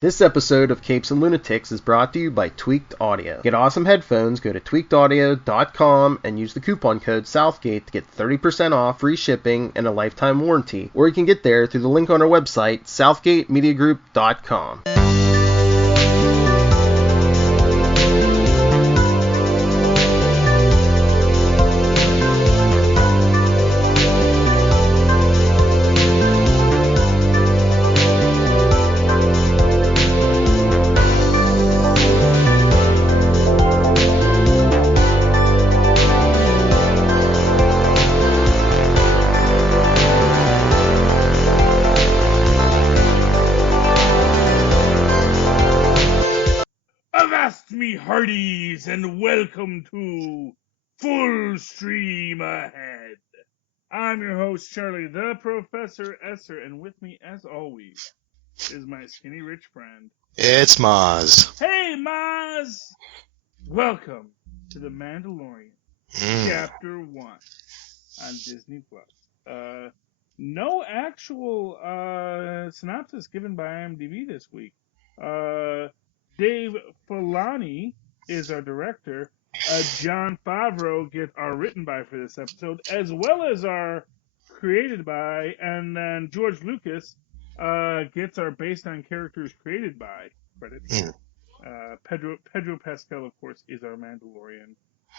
This episode of Capes and Lunatics is brought to you by Tweaked Audio. Get awesome headphones, go to tweakedaudio.com and use the coupon code Southgate to get 30% off, free shipping, and a lifetime warranty. Or you can get there through the link on our website, southgatemediagroup.com. Hearties, and welcome to Full Stream Ahead. I'm your host, Charlie, the Professor Esser, and with me, as always, is my skinny rich friend. It's Mozz. Hey, Mozz! Welcome to The Mandalorian, Chapter 1 on Disney+. No actual synopsis given by IMDb this week. Dave Filoni is our director. Jon Favreau gets our written by for this episode, as well as our created by, and then George Lucas gets our based on characters created by credits. Pedro Pascal, of course, is our Mandalorian.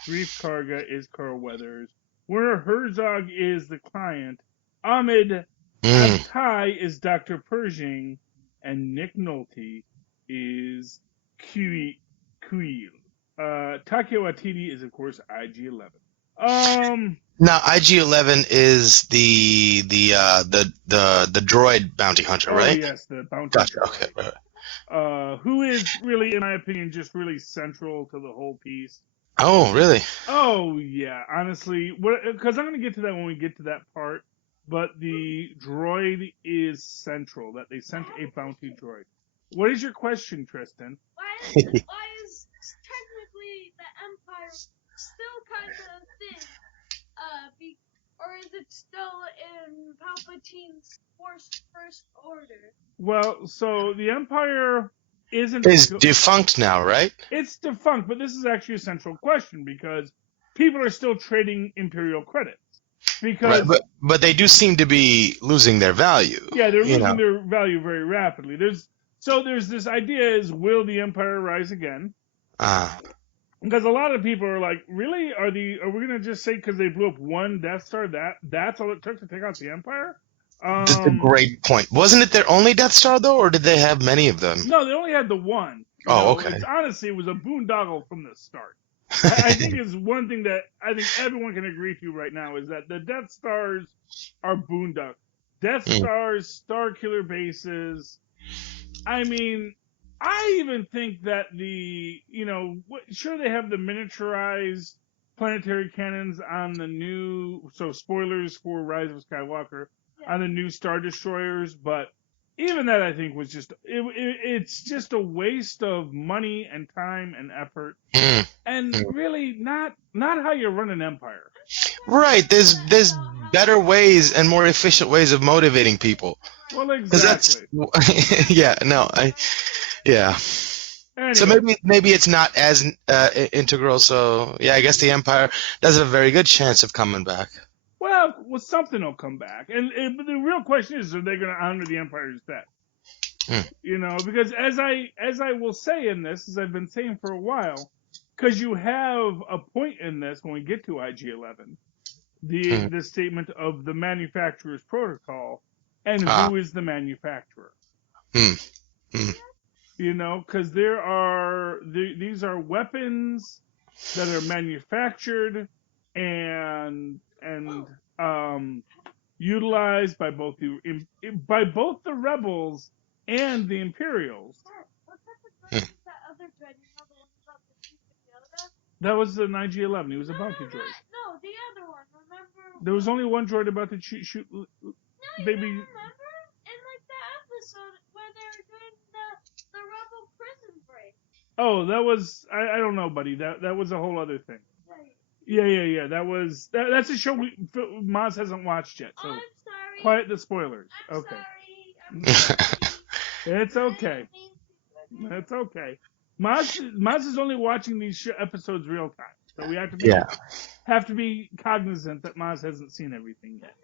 Greef Karga is Carl Weathers. Werner Herzog is the client. Ahmed Abtai is Dr. Pershing, and Nick Nolte is Queel. Taika Waititi is, of course, IG-11. Now, IG-11 is the droid bounty hunter, right? Oh, yes, the bounty hunter. Okay, right. Who is really, in my opinion, just really central to the whole piece. Oh, really? Oh, yeah, honestly. Because I'm going to get to that when we get to that part. But the droid is central, that they sent a bounty droid. What is your question, Tristan? Why is technically the Empire still kind of thin? Or is it still in Palpatine's First Order? Well, so the Empire isn't... It's defunct now, right? It's defunct, but this is actually a central question because people are still trading Imperial credits. Because, right, but they do seem to be losing their value. Yeah, they're losing their value very rapidly. There's this idea is, will the Empire rise again? Because a lot of people are like, really? Are we going to just say because they blew up one Death Star, that's all it took to take out the Empire? That's a great point. Wasn't it their only Death Star, though, or did they have many of them? No, they only had the one. Okay. Honestly, it was a boondoggle from the start. I think is one thing that I think everyone can agree to right now is that the Death Stars are boondoggle. Death Stars, Star Killer bases. I mean, I even think that sure they have the miniaturized planetary cannons on the new, so spoilers for Rise of Skywalker, on the new Star Destroyers, but even that I think was just, it's just a waste of money and time and effort, and really not how you run an empire. Right, there's better ways and more efficient ways of motivating people. Well, exactly. Anyway. So maybe it's not as integral. So yeah, I guess the Empire does have a very good chance of coming back. Well, something will come back, and the real question is, are they going to honor the Empire's debt? Because as I will say in this, as I've been saying for a while, because you have a point in this when we get to IG-11, the statement of the manufacturer's protocol, and who is the manufacturer. Because these are weapons that are manufactured and utilized by both the rebels and the Imperials. What type of droid is that other droid? You know, the one about the Chief of Yoda? That was the IG-11. He was a bounty droid. No, the other one. Remember? There was only one droid about to shoot No, you baby. don't remember? In like the episode where they were doing the rebel prison break. Oh, that was I don't know, buddy. That was a whole other thing. Right. Yeah. That's a show Mozz hasn't watched yet. So I'm sorry. quiet the spoilers. I'm Okay. sorry. It's okay. I didn't mean That's okay. Maz is only watching these episodes real time, so we have to Yeah. be cognizant that Maz hasn't seen everything yet.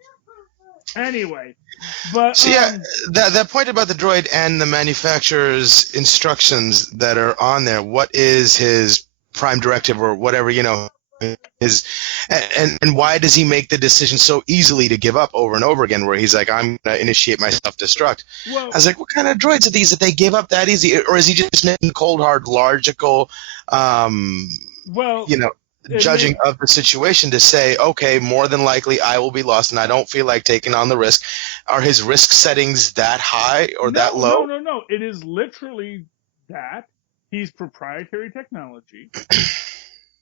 Anyway, but So yeah, that point about the droid and the manufacturer's instructions that are on there. What is his prime directive or whatever, his and why does he make the decision so easily to give up over and over again? Where he's like, I'm gonna initiate my self-destruct. well, I was like, what kind of droids are these that they give up that easy, or is he just making cold hard logical, well, judging of the situation to say, okay, more than likely I will be lost and I don't feel like taking on the risk? Are his risk settings that high or that low? No. It is literally that he's proprietary technology,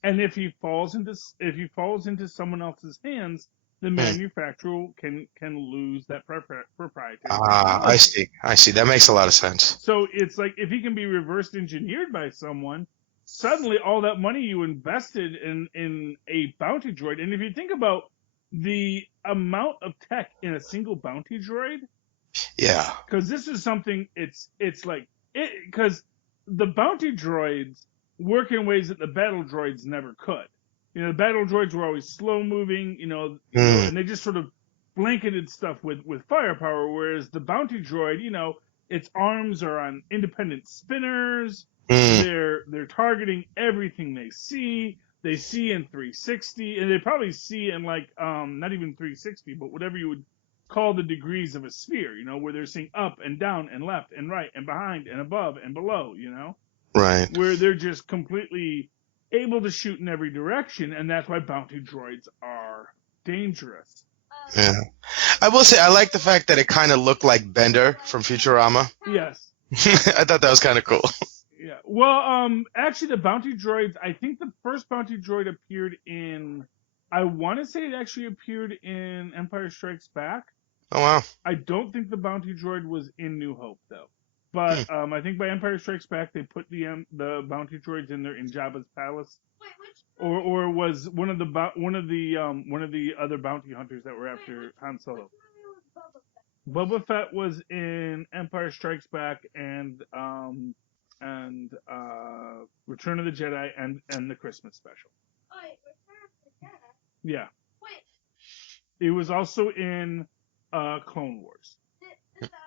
and if he falls into someone else's hands, the manufacturer can lose that proprietary technology. I see. That makes a lot of sense. So it's like if he can be reverse engineered by someone, suddenly all that money you invested in a bounty droid, and if you think about the amount of tech in a single bounty droid, yeah, because this is something it's like it because the bounty droids work in ways that the battle droids never could. The battle droids were always slow moving, and they just sort of blanketed stuff with firepower, whereas the bounty droid, its arms are on independent spinners. They're targeting everything they see. They see in 360, and they probably see in like not even 360, but whatever you would call the degrees of a sphere, where they're seeing up and down and left and right and behind and above and below, right, where they're just completely able to shoot in every direction, and that's why bounty droids are dangerous. Yeah, I will say I like the fact that it kind of looked like Bender from Futurama. Yes. I thought that was kind of cool. Yeah. Well, actually, the bounty droids. I think the first bounty droid appeared in. I want to say it actually appeared in Empire Strikes Back. Oh wow. I don't think the bounty droid was in New Hope though. But I think by Empire Strikes Back they put the bounty droids in there in Jabba's palace. Wait, which? Or was one of the other bounty hunters that were after Han Solo. Boba Fett was in Empire Strikes Back and Return of the Jedi and the Christmas special. Oh, wait, Return of the Jedi? Yeah. Wait. He was also in Clone Wars. Did the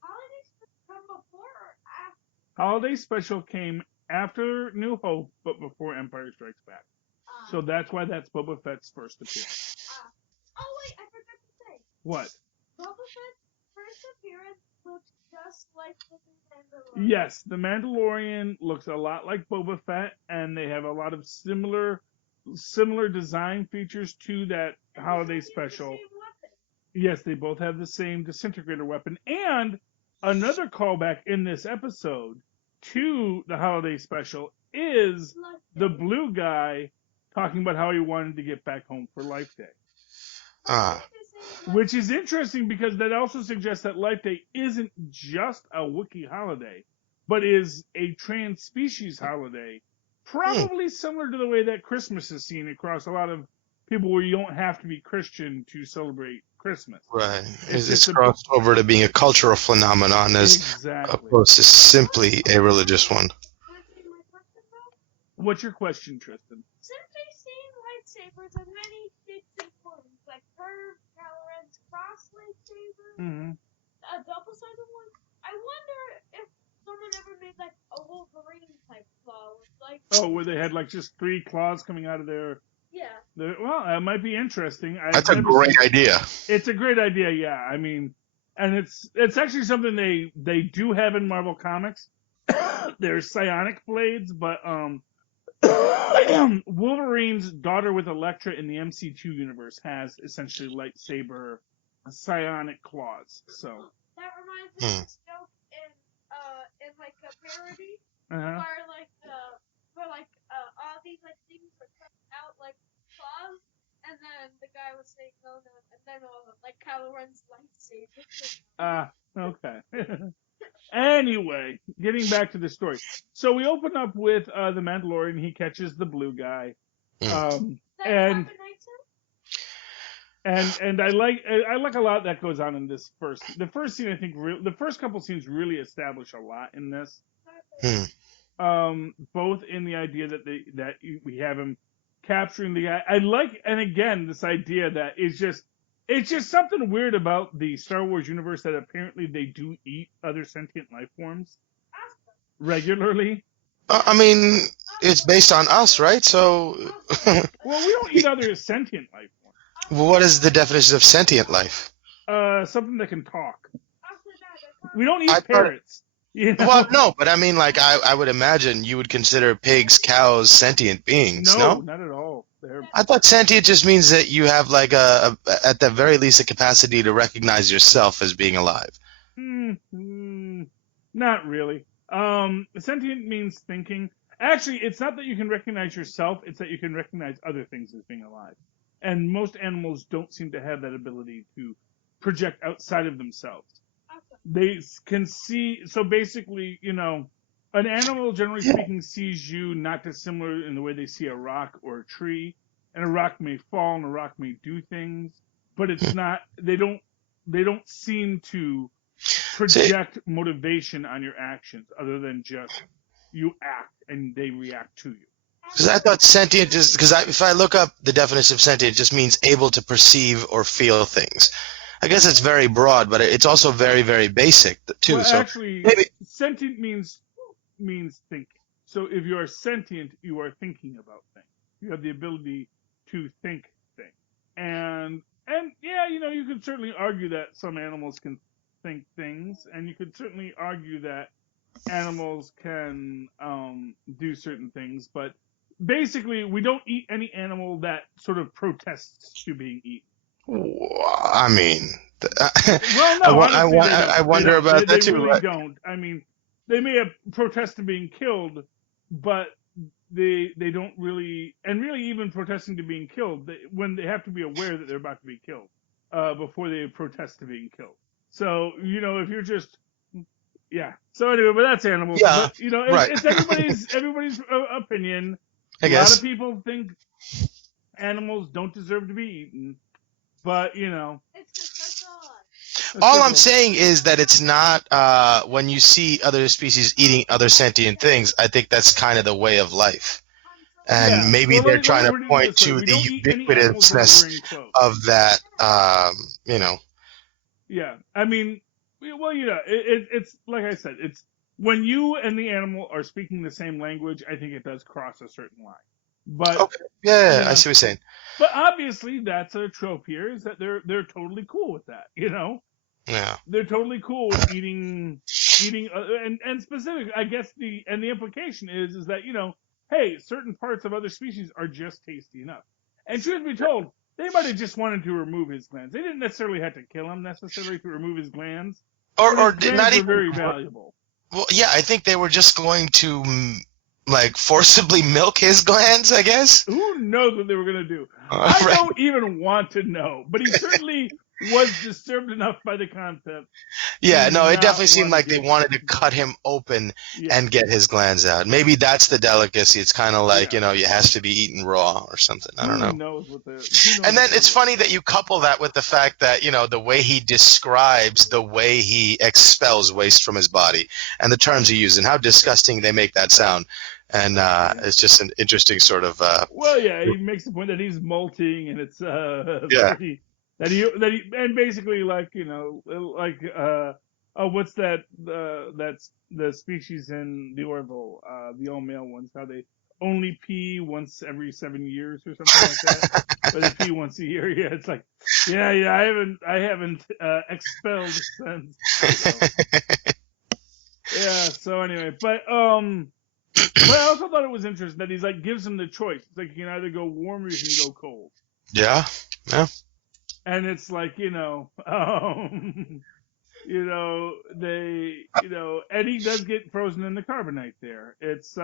holiday special come before or after? Holiday special came after New Hope, but before Empire Strikes Back. So that's why that's Boba Fett's first appearance. Oh wait, I forgot to say. What? Boba Fett's first appearance looks just like the Mandalorian. Yes, the Mandalorian looks a lot like Boba Fett, and they have a lot of similar design features to that holiday special. Yes, they both have the same disintegrator weapon. And another callback in this episode to the holiday special is the blue guy talking about how he wanted to get back home for Life Day. Which is interesting because that also suggests that Life Day isn't just a Wookiee holiday, but is a trans-species holiday, probably similar to the way that Christmas is seen across a lot of people where you don't have to be Christian to celebrate Christmas. Right. It's crossed over to being a cultural phenomenon as opposed to simply a religious one. What's your question, Tristan? Since we've seen lightsabers in many shapes and forms, like curved, Kylo Ren's cross lightsaber, a double-sided one, I wonder if someone ever made like a Wolverine type claw, where they had like just 3 claws coming out of their. Yeah. Well, that might be interesting. That's a great idea. It's a great idea, yeah. I mean, and it's actually something they do have in Marvel Comics. There's psionic blades, but Wolverine's daughter with Elektra in the MC2 universe has essentially lightsaber psionic claws. So that reminds me of this joke in like a parody where all these like things were cut out like claws, and then the guy was saying no, and then like Kylo Ren's lightsaber. Okay. Anyway, getting back to the story. So we open up with the Mandalorian. He catches the blue guy, and I like a lot that goes on in this the first scene. I think the first couple scenes really establish a lot in this. Both in the idea that we have him capturing the guy. I like, and again, this idea that it's just something weird about the Star Wars universe that apparently they do eat other sentient life forms regularly. I mean, it's based on us, right? So, Well, we don't eat other sentient life forms. what is the definition of sentient life? Something that can talk. We don't eat I thought- parrots. You know? Well, no, but I mean, like, I would imagine you would consider pigs, cows, sentient beings, no? Not at all. I thought sentient just means that you have, like, at the very least, a capacity to recognize yourself as being alive. Not really. Sentient means thinking. Actually, it's not that you can recognize yourself, it's that you can recognize other things as being alive. And most animals don't seem to have that ability to project outside of themselves. They can see, so basically, an animal, generally speaking, sees you not dissimilar in the way they see a rock or a tree. And a rock may fall and a rock may do things, but it's not, they don't seem to project motivation on your actions other than just you act and they react to you. Because I thought sentient just, if I look up the definition of sentient, it just means able to perceive or feel things. I guess it's very broad, but it's also very, very basic too. Well, so actually, maybe sentient means thinking. So if you are sentient, you are thinking about things. You have the ability to think things. And yeah, you could certainly argue that some animals can think things, and you could certainly argue that animals can do certain things, but basically, we don't eat any animal that sort of protests to being eaten. I mean, well, no, I wonder about that too. They really don't. I mean, they may have protested being killed, but they don't really, and really even protesting to being killed, when they have to be aware that they're about to be killed before they protest to being killed. So, if you're just, yeah. So anyway, but that's animals. Yeah, but, right. It's everybody's opinion. I A guess. lot of people think animals don't deserve to be eaten, but, It's All I'm saying is that it's not, when you see other species eating other sentient things, I think that's kind of the way of life. And maybe they're trying to point to the ubiquitousness of that, Yeah, I mean, well, it's like I said, it's when you and the animal are speaking the same language, I think it does cross a certain line. But okay, yeah, I see what you're saying. But obviously, that's a trope here, is that they're totally cool with that, Yeah. They're totally cool with eating, and specific. I guess the implication is that hey, certain parts of other species are just tasty enough. And truth be told, they might have just wanted to remove his glands. They didn't necessarily have to kill him necessarily to remove his glands. Or his not even very valuable. Well, yeah, I think they were just going to forcibly milk his glands, I guess. Who knows what they were going to do? I don't even want to know, but he certainly was disturbed enough by the concept. Yeah, no, it definitely seemed like they wanted to cut him open and get his glands out. Maybe that's the delicacy. It's kind of like, it has to be eaten raw or something. I don't know. Who knows and then it's funny that you couple that with the fact that, the way he describes the way he expels waste from his body and the terms he uses and how disgusting they make that sound. And it's just an interesting sort of. Well, yeah, he makes the point that he's molting, and it's that he and basically what's that that's the species in the Orville, the all male ones, how they only pee once every 7 years or something like that, or they pee once a year. Yeah, it's like I haven't expelled since. So. Yeah. So anyway, but I also thought it was interesting that he's gives him the choice. It's like you can either go warm or you can go cold. Yeah. Yeah. And it's like, and he does get frozen in the carbonite there. It's,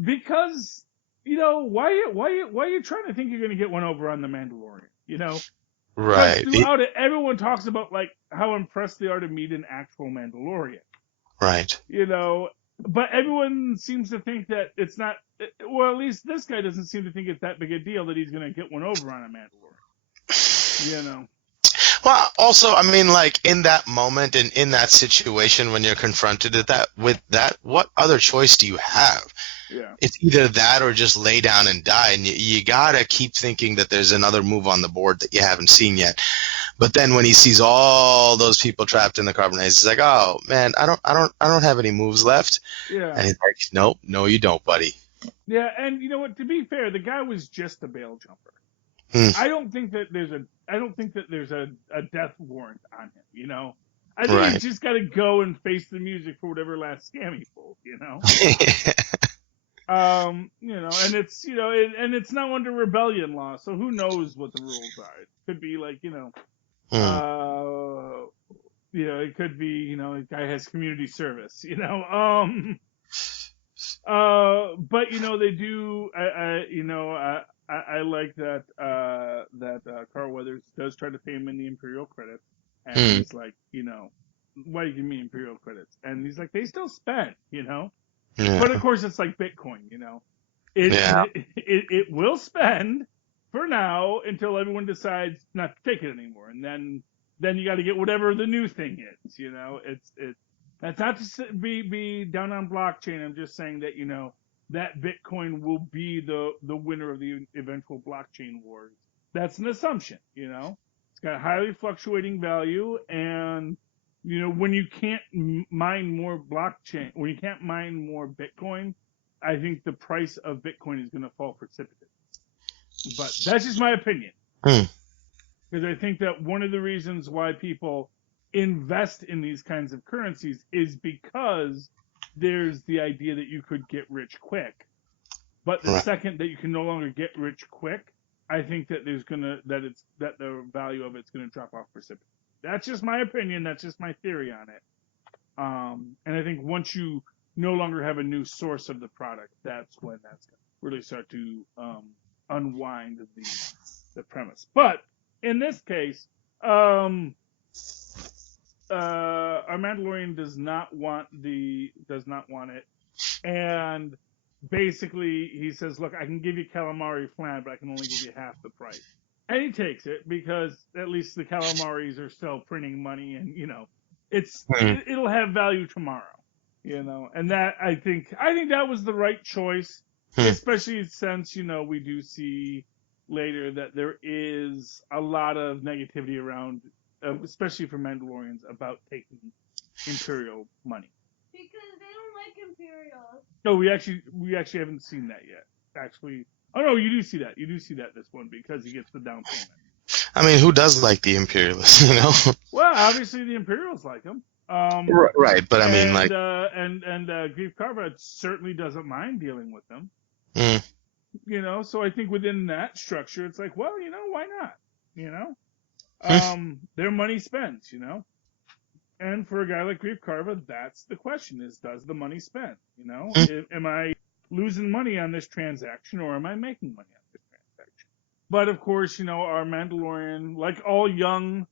because, why are you trying to think you're going to get one over on the Mandalorian, Right. Throughout it, everyone talks about, how impressed they are to meet an actual Mandalorian. Right. But everyone seems to think that it's not, well, at least this guy doesn't seem to think it's that big a deal that he's going to get one over on a Mandalorian. Well, also, I mean, like in that moment and in that situation when you're confronted with that, what other choice do you have? Yeah. It's either that or just lay down and die, and you gotta keep thinking that there's another move on the board that you haven't seen yet. But then when he sees all those people trapped in the carbon haze, he's like, "Oh man, I don't have any moves left." Yeah. And he's like, "Nope, no, you don't, buddy." Yeah, and you know what? To be fair, the guy was just a bail jumper. I don't think that there's a death warrant on him. You know, I think he's just got to go and face the music for whatever last scam he pulled. You know. You know, and it's and it's now under rebellion law, so who knows what the rules are? It could be like it could be a guy has community service. But they do. I like that Carl Weathers does try to pay him in the Imperial credits, and he's like, why do you give me Imperial credits? And he's like, they still spend, Yeah. But of course, it's like Bitcoin, It will spend for now until everyone decides not to take it anymore, and then you got to get whatever the new thing is, It's that's not to be down on blockchain. I'm just saying that that Bitcoin will be the winner of the eventual blockchain wars. That's an assumption, It's got highly fluctuating value, and when you can't mine more blockchain, when you can't mine more Bitcoin, I think the price of Bitcoin is going to fall precipitously. But that's just my opinion. Because I think that one of the reasons why people invest in these kinds of currencies is because there's the idea that you could get rich quick. But the second that you can no longer get rich quick, I think that that the value of it's going to drop off precipitously. That's just my opinion. That's just my theory on it. And I think once you no longer have a new source of the product, that's when that's going to really start to unwind the premise. But in this case, our Mandalorian does not want it, and basically he says, "Look, I can give you calamari flan, but I can only give you half the price." And he takes it because at least the calamaris are still printing money, and it'll have value tomorrow, And that I think that was the right choice, especially since we do see later that there is a lot of negativity around, especially for Mandalorians, about taking Imperial money. Because they don't like Imperials. No, we actually haven't seen that yet. Actually. Oh no, you do see that. You do see that this one because he gets the down payment. I mean, who does like the Imperialists? Well, obviously the Imperials like him. Right, but I mean, like, and Grief Karga certainly doesn't mind dealing with them. So I think within that structure, it's like, well, why not? Their money spent, And for a guy like Grief Karga, that's the question: is does the money spend? Am I losing money on this transaction, or am I making money on this transaction? But of course, our Mandalorian, like all young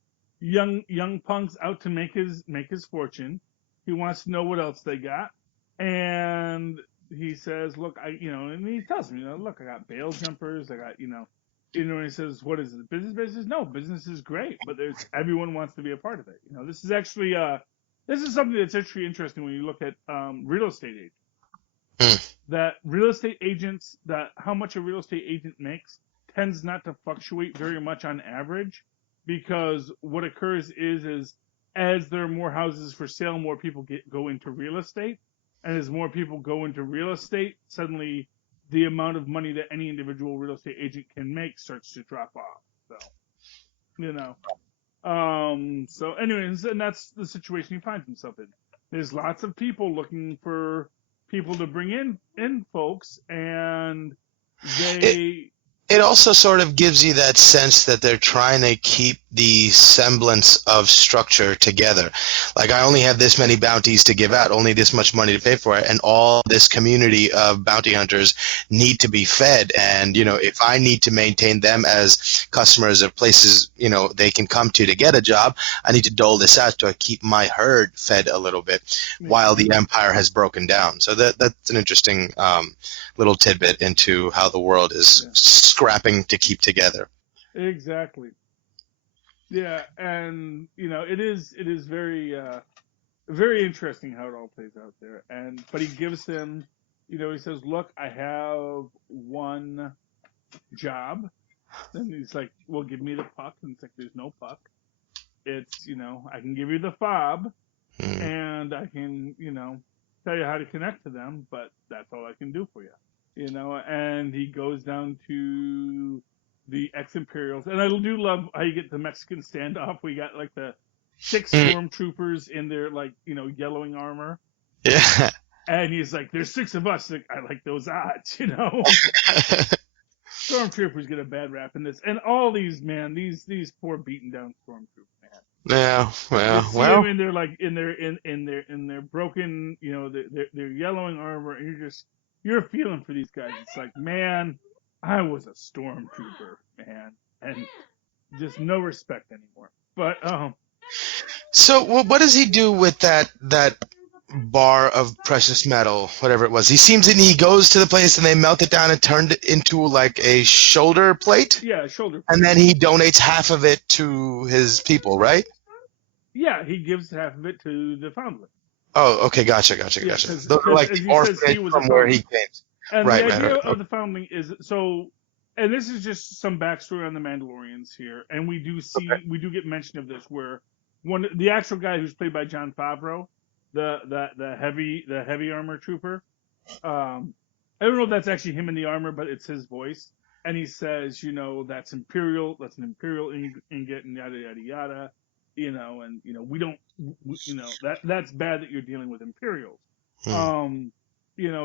punks out to make his fortune, he wants to know what else they got, and he says, "Look, and he tells me, look, I got bail jumpers, I got, he says, what is it, business? No, business is great, but everyone wants to be a part of it. This is actually this is something that's actually interesting when you look at real estate agents. That real estate agents, how much a real estate agent makes tends not to fluctuate very much on average, because what occurs is as there are more houses for sale, more people go into real estate, and as more people go into real estate, suddenly the amount of money that any individual real estate agent can make starts to drop off. So, anyways, and that's the situation he finds himself in. There's lots of people looking for people to bring in folks, and it also sort of gives you that sense that they're trying to keep the semblance of structure together. Like, I only have this many bounties to give out, only this much money to pay for it, and all this community of bounty hunters need to be fed. And, if I need to maintain them as customers of places, they can come to get a job, I need to dole this out to keep my herd fed a little bit while the empire has broken down. So that's an interesting little tidbit into how the world is scrapping to keep together. Exactly. Yeah, and it is very very interesting how it all plays out there. But he gives him, he says, "Look, I have one job." And he's like, "Well, give me the puck." And it's like, "There's no puck. It's, I can give you the fob, and I can, tell you how to connect to them, but that's all I can do for you." And he goes down to the ex-Imperials. And I do love how you get the Mexican standoff. We got like the 6 stormtroopers in their yellowing armor. Yeah. And he's like, "There's 6 of us." Like, I like those odds, Stormtroopers get a bad rap in this, and all these poor beaten down stormtroopers, man. Yeah, You see well. them in their broken, their yellowing armor, and you're feeling for these guys. It's like, man, I was a stormtrooper, man, and just no respect anymore. But So, what does he do with that bar of precious metal, whatever it was? He goes to the place and they melt it down and turn it into like a shoulder plate? Yeah, shoulder plate. And then he donates half of it to his people, right? Yeah, he gives half of it to the foundling. Oh, okay, gotcha. Those are like the orphanage from where he came. And the idea of the foundling is and this is just some backstory on the Mandalorians here, and we do get mention of this where the actual guy who's played by Jon Favreau, the heavy armor trooper. I don't know if that's actually him in the armor, but it's his voice. And he says, that's an Imperial ingot, and yada yada yada, and we don't, that's bad that you're dealing with Imperials,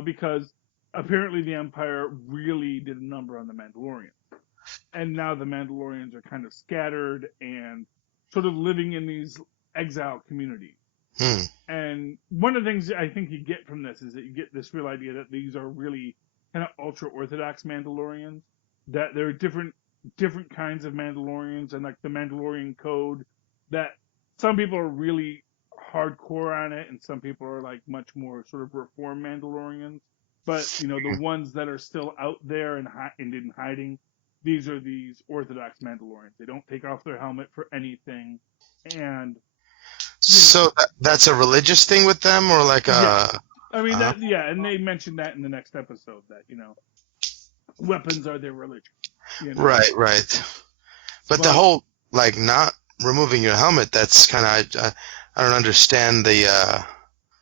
because apparently the Empire really did a number on the Mandalorians, and now the Mandalorians are kind of scattered and sort of living in these exile communities. And one of the things I think you get from this is that you get this real idea that these are really kind of ultra-Orthodox Mandalorians, that there are different kinds of Mandalorians, and like the Mandalorian code, that some people are really hardcore on it, and some people are like much more sort of reformed Mandalorians. But, the ones that are still out there and in hiding, these are these Orthodox Mandalorians. They don't take off their helmet for anything, and... So that's a religious thing with them, or like a... Yeah. I mean, and they mentioned that in the next episode, that, weapons are their religion. Right. But the whole, like, not removing your helmet, that's kind of... I don't understand the...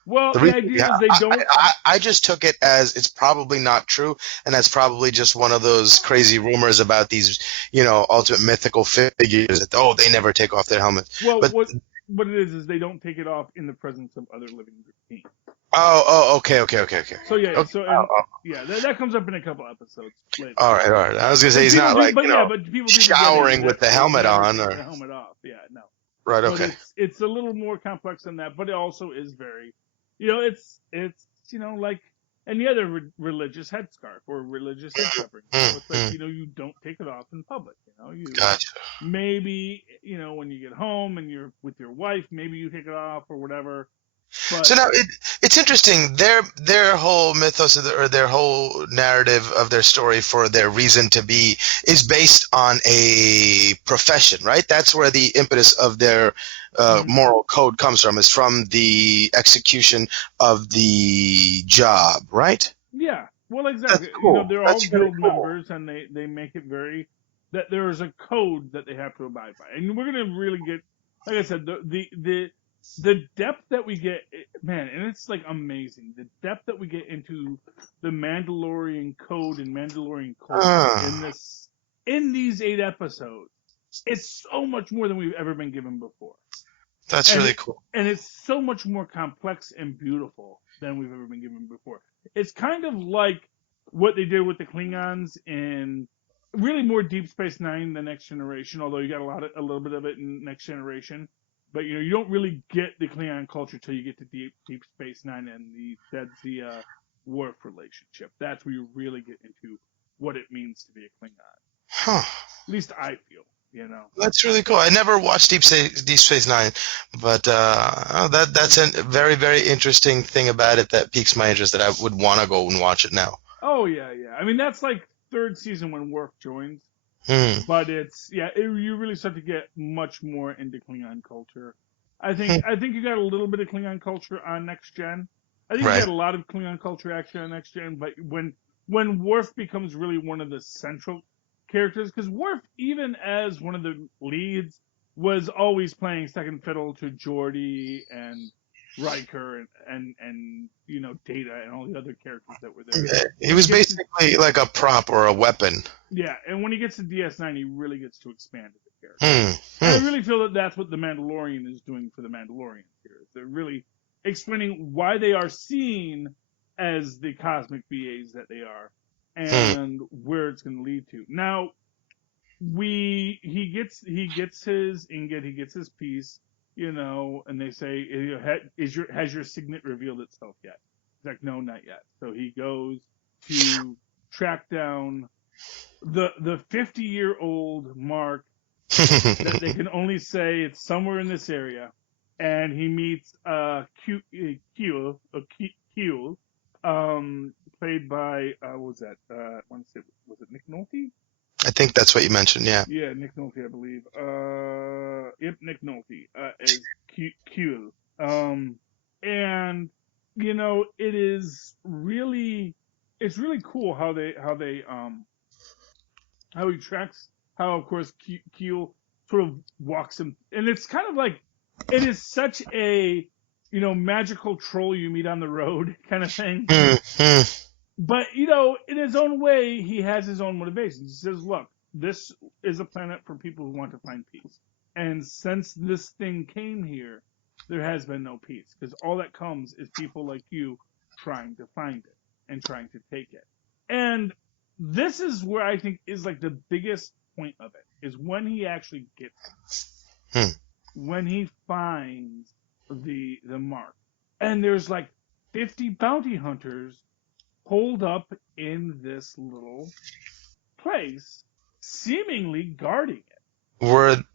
Well, the idea is they don't... I just took it as it's probably not true, and that's probably just one of those crazy rumors about these, ultimate mythical figures that, they never take off their helmets. Well, but what it is they don't take it off in the presence of other living beings. Oh, okay. So yeah, okay. That comes up in a couple episodes later. All right. I was gonna say he's not people showering with the helmet on or the helmet off. Yeah, no. Right. Okay. But it's a little more complex than that, but it also is very, it's like any other religious headscarf or religious head covering. So it's like you don't take it off in public. Gotcha. Maybe when you get home and you're with your wife, maybe you take it off or whatever. But, so now it's interesting. Their whole mythos or their whole narrative of their story for their reason to be is based on a profession, right? That's where the impetus of their moral code comes from. Is from the execution of the job, right? Yeah. Well, exactly. That's cool. They're all guild members, and they make it very that there is a code that they have to abide by, and we're gonna really get, like I said, the depth that we get, man, and it's like amazing. The depth that we get into the Mandalorian code and Mandalorian culture in these 8 episodes, it's so much more than we've ever been given before. That's really cool. And it's so much more complex and beautiful than we've ever been given before. It's kind of like what they did with the Klingons in really more Deep Space Nine than Next Generation, although you got a little bit of it in Next Generation. But you don't really get the Klingon culture till you get to Deep Space Nine and the Worf relationship. That's where you really get into what it means to be a Klingon. Huh. At least I feel, That's really cool. I never watched Deep Space Nine, but that's a very, very interesting thing about it that piques my interest that I would want to go and watch it now. Oh yeah. I mean, that's like 3rd season when Worf joins. But it's you really start to get much more into Klingon culture. I think you got a little bit of Klingon culture on Next Gen. I think you Right. got a lot of Klingon culture actually on Next Gen. But when Worf becomes really one of the central characters, because Worf, even as one of the leads, was always playing second fiddle to Geordi and Riker and Data and all the other characters that were there. He was basically like a prop or a weapon. Yeah, and when he gets to DS9, he really gets to expand as a character. And I really feel that that's what The Mandalorian is doing for The Mandalorians here. They're really explaining why they are seen as the cosmic BAs that they are, and where it's going to lead to. Now, he gets his ingot, he gets his piece, and they say, has your signet revealed itself yet? He's like, no, not yet. So he goes to track down the 50-year-old mark that they can only say it's somewhere in this area, and he meets Kiel, played by was it Nick Nolte? I think that's what you mentioned, yeah. Yeah, Nick Nolte, I believe. Yep, Nick Nolte as Kiel. And it is really, it's really cool how he tracks, how of course Kiel sort of walks him, and it's kind of like, it is such a magical troll you meet on the road kind of thing. But in his own way, he has his own motivations. He says, look, this is a planet for people who want to find peace, and since this thing came here, there has been no peace, because all that comes is people like you trying to find it and trying to take it. And this is where I think is like the biggest point of it, is when he actually gets it. When he finds the mark. And there's like 50 bounty hunters holed up in this little place, seemingly guarding it.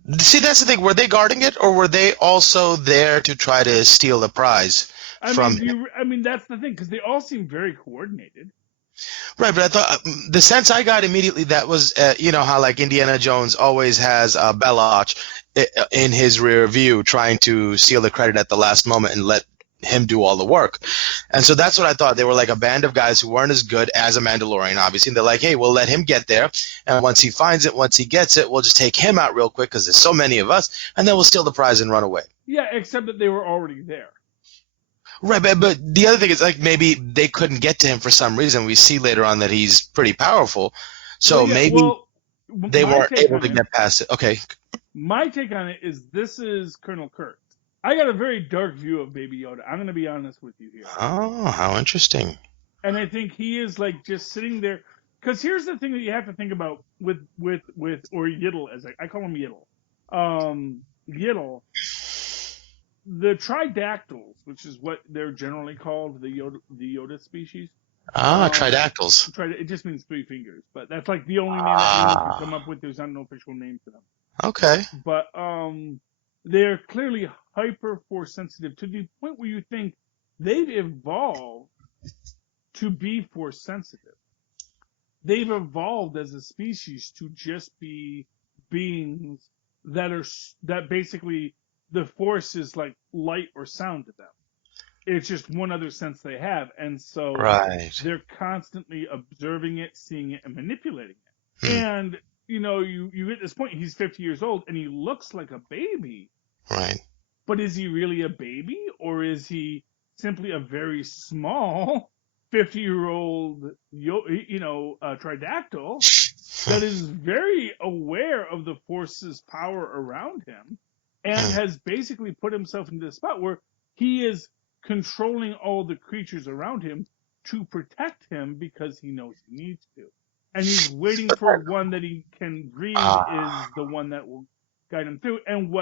That's the thing. Were they guarding it, or were they also there to try to steal the prize from him? I mean, that's the thing, because they all seem very coordinated. Right, but I thought the sense I got immediately, that was, how like Indiana Jones always has Belloc in his rear view trying to steal the credit at the last moment and let him do all the work. And so that's what I thought. They were like a band of guys who weren't as good as a Mandalorian, obviously. And they're like, hey, we'll let him get there. And once he finds it, once he gets it, we'll just take him out real quick because there's so many of us. And then we'll steal the prize and run away. Yeah, except that they were already there. Right, but the other thing is, like, maybe they couldn't get to him for some reason. We see later on that he's pretty powerful. So they weren't able to get past it. Okay. My take on it is, this is Colonel Kurtz. I got a very dark view of Baby Yoda. I'm going to be honest with you here. Oh, how interesting. And I think he is like just sitting there. Because here's the thing that you have to think about with or Yiddle, as I call him Yiddle. Yiddle, the tridactyls, which is what they're generally called, the Yoda species. Tridactyls. It just means 3 fingers, but that's like the only name that anyone can come up with. There's not an official name for them. Okay. But they're clearly hyper force sensitive, to the point where you think they've evolved to be force sensitive. They've evolved as a species to just be beings that basically the force is like light or sound to them. It's just one other sense they have, and so they're constantly observing it, seeing it, and manipulating it. And you get this point, he's 50 years old, and he looks like a baby. Right. But is he really a baby, or is he simply a very small 50-year-old, tridactyl that is very aware of the Force's power around him, and has basically put himself into the spot where he is controlling all the creatures around him to protect him because he knows he needs to. And he's waiting for one that he can read is the one that will guide him through. And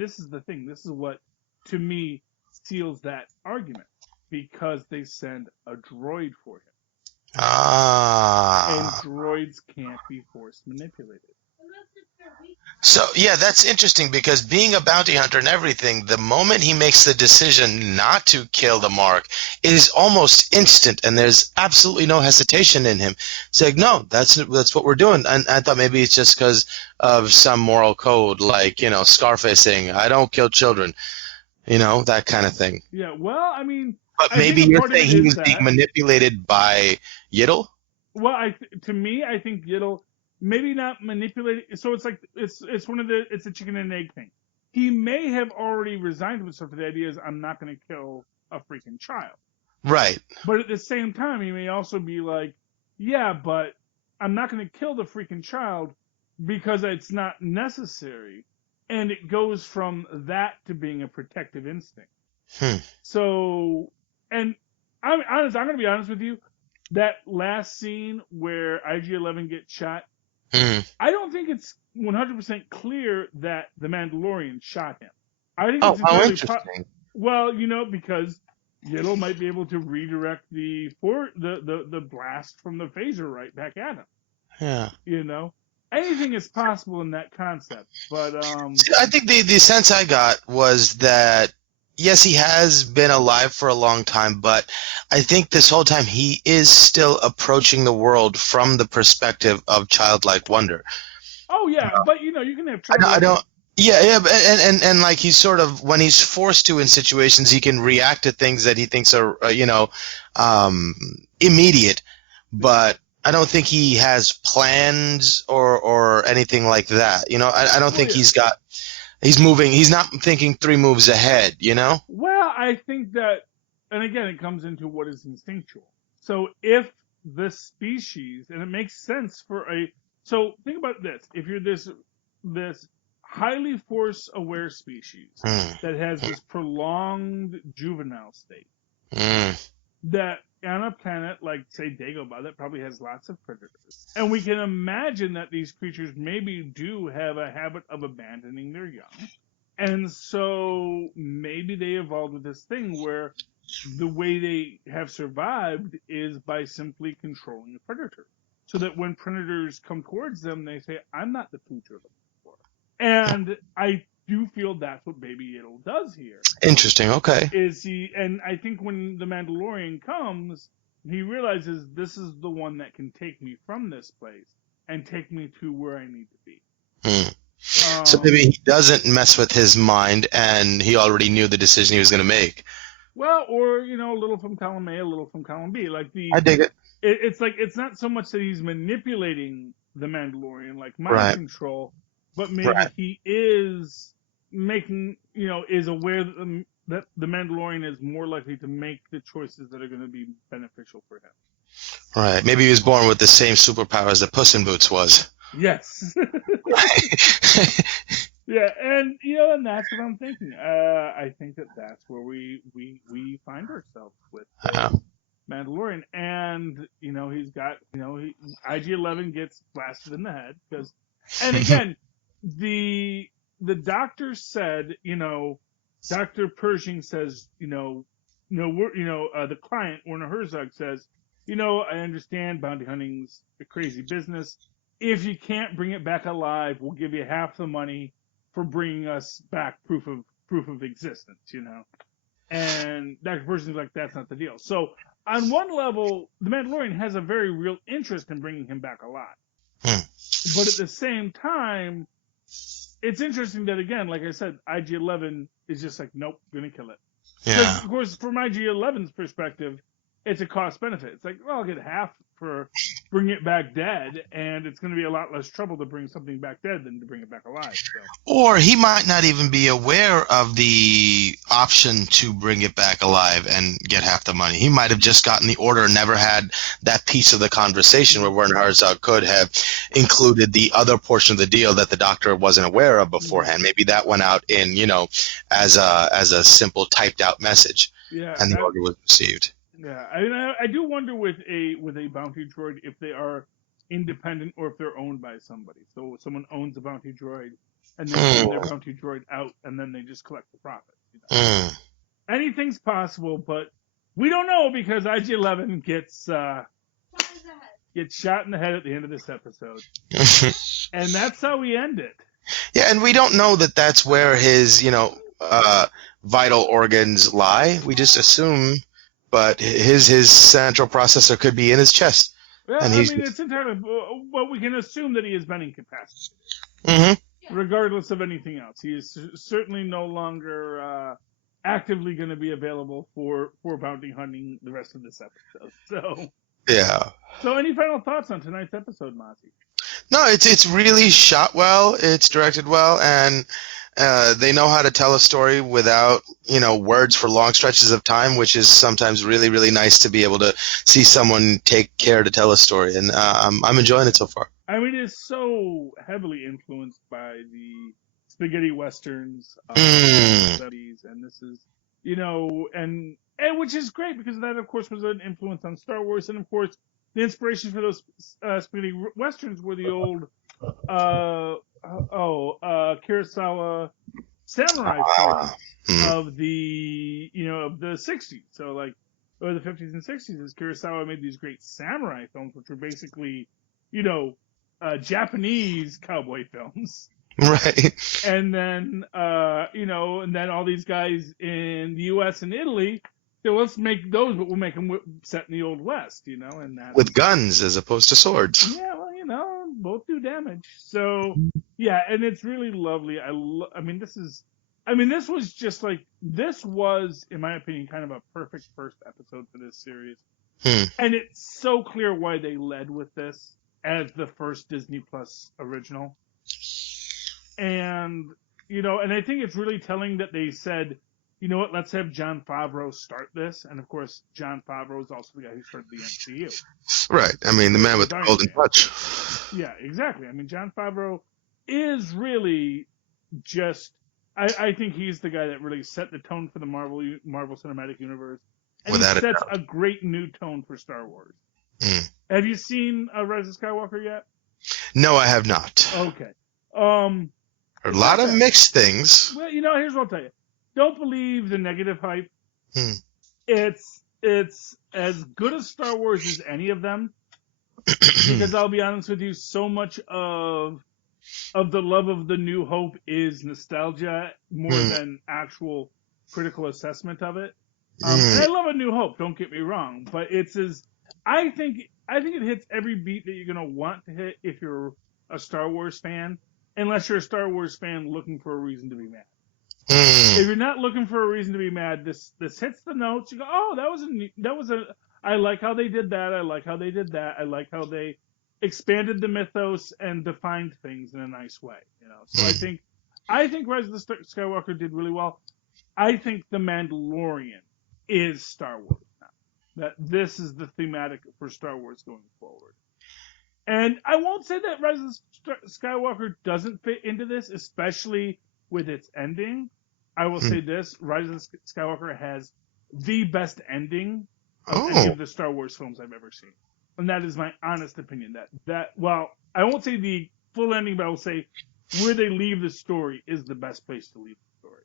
this is the thing, this is what, to me, seals that argument. Because they send a droid for him. And droids can't be force manipulated. So, yeah, that's interesting because being a bounty hunter and everything, the moment he makes the decision not to kill the mark, it is almost instant, and there's absolutely no hesitation in him. It's like, no, that's what we're doing. And I thought maybe it's just because of some moral code, like, Scarface saying, I don't kill children, that kind of thing. Yeah, well, I mean, But I maybe think a you're part of saying it he is was that. being manipulated by Yiddle? Well, to me, I think Yiddle maybe not manipulated. So it's like it's a chicken and egg thing. He may have already resigned himself to the idea is I'm not going to kill a freaking child. Right. But at the same time, he may also be like, yeah, but I'm not going to kill the freaking child because it's not necessary. And it goes from that to being a protective instinct. So, and I'm going to be honest with you. That last scene where IG-11 gets shot, I don't think it's 100% clear that the Mandalorian shot him. I think it's how entirely interesting. well, because Yiddle might be able to redirect the blast from the phaser right back at him. Yeah. Anything is possible in that concept, but I think the sense I got was that yes, he has been alive for a long time, but I think this whole time he is still approaching the world from the perspective of childlike wonder. Oh yeah, but you can have I don't. Yeah, and like he's sort of when he's forced to in situations, he can react to things that he thinks are immediate, but I don't think he has plans or anything like that. I don't think he's moving. He's not thinking 3 moves ahead. Well, I think that, and again, it comes into what is instinctual. So if the species, and it makes sense so think about this: if you're this highly force-aware species that has this prolonged juvenile state, that on a planet like, say, Dagobah, that probably has lots of predators, and we can imagine that these creatures maybe do have a habit of abandoning their young, and so maybe they evolved with this thing where the way they have survived is by simply controlling the predator, so that when predators come towards them, they say, I'm not the food you're looking for. And I do feel that's what Baby Yiddle does here. Interesting. Okay. And I think when the Mandalorian comes, he realizes this is the one that can take me from this place and take me to where I need to be. So maybe he doesn't mess with his mind, and he already knew the decision he was going to make. Well, or a little from column A, a little from column B. I dig it. It's like it's not so much that he's manipulating the Mandalorian, like mind control, but maybe he is making, is aware that the Mandalorian is more likely to make the choices that are going to be beneficial for him. Right. Maybe he was born with the same superpowers that Puss in Boots was. Yes. Yeah, and and that's what I'm thinking. I think that's where we find ourselves with Mandalorian, and he's got IG-11 gets blasted in the head because, and again, the doctor said, Dr. Pershing says, the client Werner Herzog says, I understand bounty hunting's a crazy business. If you can't bring it back alive, we'll give you half the money for bringing us back proof of existence, And Dr. Pershing's like, that's not the deal. So on one level, the Mandalorian has a very real interest in bringing him back alive. But at the same time, it's interesting that, again, like I said, IG-11 is just like, nope, gonna kill it. Because, of course, from IG-11's perspective, it's a cost benefit. It's like, well, I'll get half for bringing it back dead, and it's going to be a lot less trouble to bring something back dead than to bring it back alive. So. Or he might not even be aware of the option to bring it back alive and get half the money. He might have just gotten the order and never had that piece of the conversation where Werner Herzog could have included the other portion of the deal that the doctor wasn't aware of beforehand. Maybe that went out in, as a simple typed out message, and the order was received. Yeah, I do wonder with a bounty droid if they are independent or if they're owned by somebody. So someone owns a bounty droid and they send their bounty droid out and then they just collect the profit. Anything's possible, but we don't know because IG-11 gets shot in the head at the end of this episode, and that's how we end it. Yeah, and we don't know that that's where his, vital organs lie. We just assume, but his central processor could be in his chest, Well, and I he's. mean, it's entirely. Well, we can assume that he has been incapacitated, Mhm. regardless of anything else. He is certainly no longer actively going to be available for bounty hunting the rest of this episode. Yeah. So any final thoughts on tonight's episode, Mozzie? No, it's really shot well. It's directed well, and they know how to tell a story without words for long stretches of time, which is sometimes really really nice to be able to see someone take care to tell a story, and I'm enjoying it so far. I mean, it's so heavily influenced by the spaghetti westerns of Mm. the 70s, and this is, and which is great because that, of course, was an influence on Star Wars, and of course, the inspiration for those spaghetti westerns were the old, Kurosawa samurai films of the, of the 60s. So like, or the 50s and 60s, as Kurosawa made these great samurai films, which were basically, Japanese cowboy films. Right. And then, and then all these guys in the U.S. and Italy, so let's make those, but we'll make them set in the Old West, and that's... With guns as opposed to swords. Yeah, well, both do damage. So, yeah, and it's really lovely. This was just like, this was, in my opinion, kind of a perfect first episode for this series. And it's so clear why they led with this as the first Disney Plus original. And, and I think it's really telling that they said, you know what, let's have Jon Favreau start this. And of course, Jon Favreau is also the guy who started the MCU. Right. I mean, the man with the golden touch. Yeah, exactly. I mean, Jon Favreau is really just, I think he's the guy that really set the tone for the Marvel Cinematic Universe. And Without he sets a great new tone for Star Wars. Mm. Have you seen Rise of Skywalker yet? No, I have not. Okay. A lot of mixed things. Well, here's what I'll tell you. Don't believe the negative hype. It's as good a Star Wars as any of them. Because I'll be honest with you, so much of the love of the New Hope is nostalgia more than actual critical assessment of it. And I love A New Hope, don't get me wrong, but I think it hits every beat that you're gonna want to hit if you're a Star Wars fan, unless you're a Star Wars fan looking for a reason to be mad. If you're not looking for a reason to be mad, this hits the notes. You go, oh, I like how they did that. I like how they did that. I like how they expanded the mythos and defined things in a nice way. So I think Rise of the Skywalker did really well. I think The Mandalorian is Star Wars now. That this is the thematic for Star Wars going forward. And I won't say that Rise of the Skywalker doesn't fit into this, especially with its ending. I will say this, Rise of the Skywalker has the best ending of any of the Star Wars films I've ever seen. And that is my honest opinion. Well, I won't say the full ending, but I will say where they leave the story is the best place to leave the story.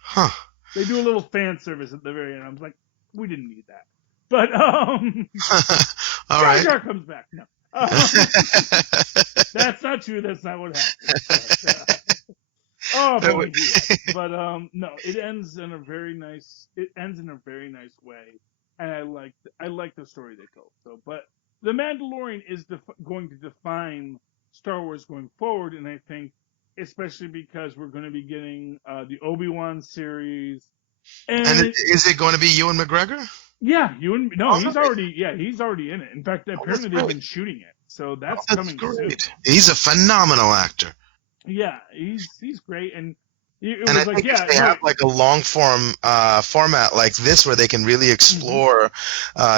Huh. They do a little fan service at the very end. I was like, we didn't need that. But, all right. Jar Jar comes back. No. That's not true. That's not what happened. But, no, it ends in a very nice way. And I like the story they told. So, but The Mandalorian is going to define Star Wars going forward. And I think, especially because we're going to be getting, the Obi-Wan series. And is it going to be Ewan McGregor? Yeah, he's already in it. In fact, apparently they've been shooting it. So that's coming great. soon. He's a phenomenal actor. Yeah, he's great, and I think if they have like a long form format like this where they can really explore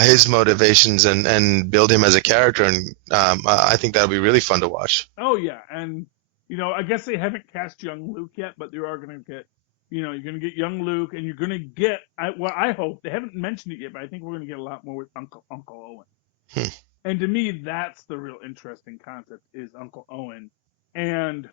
his motivations and build him as a character, and I think that'll be really fun to watch. Oh yeah, and I guess they haven't cast young Luke yet, but they are going to get, you're going to get young Luke, and you're going to get, I hope they haven't mentioned it yet, but I think we're going to get a lot more with Uncle Owen. And to me, that's the real interesting concept is Uncle Owen, and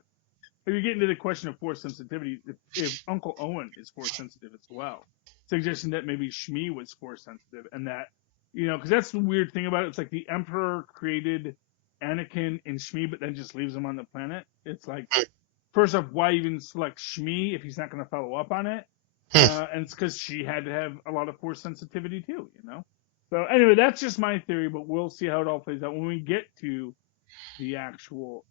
if you get into the question of force sensitivity, if Uncle Owen is force sensitive as well, suggesting that maybe Shmi was force sensitive, and that, because that's the weird thing about it. It's like the Emperor created Anakin and Shmi, but then just leaves him on the planet. It's like, first off, why even select Shmi if he's not going to follow up on it? And it's because she had to have a lot of Force sensitivity too, you know? So anyway, that's just my theory, but we'll see how it all plays out when we get to the actual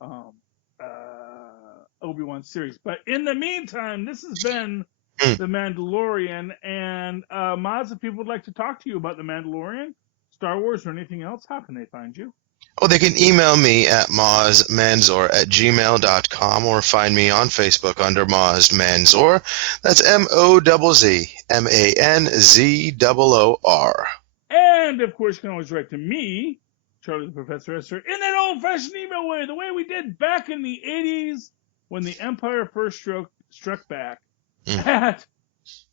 Obi-Wan series. But in the meantime, this has been The Mandalorian, and Mozz, if people would like to talk to you about The Mandalorian, Star Wars, or anything else, how can they find you? Oh, they can email me at mozzmanzor@gmail.com or find me on Facebook under Mozz Manzor. That's MOZZMANZOOR. And, of course, you can always write to me, Charlie the Professor Esther, in that old-fashioned email way, the way we did back in the 80s when the Empire first struck back at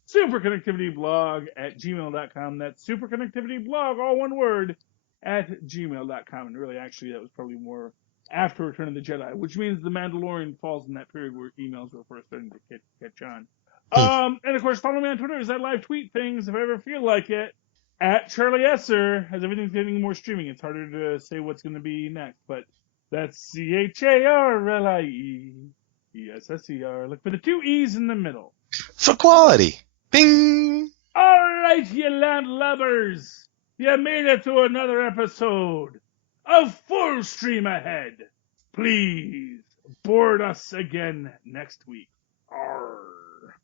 superconnectivityblog@gmail.com. That's superconnectivityblog, all one word, @gmail.com. And really, actually, that was probably more after Return of the Jedi, which means The Mandalorian falls in that period where emails were first starting to catch on. And, of course, follow me on Twitter as I live tweet things if I ever feel like it. @Charlie Esser, as everything's getting more streaming. It's harder to say what's going to be next, but that's CHARLIESSER. Look for the 2 E's in the middle. For quality. Bing! All right, you land lubbers. You made it to another episode of Full Stream Ahead. Please board us again next week. Arr.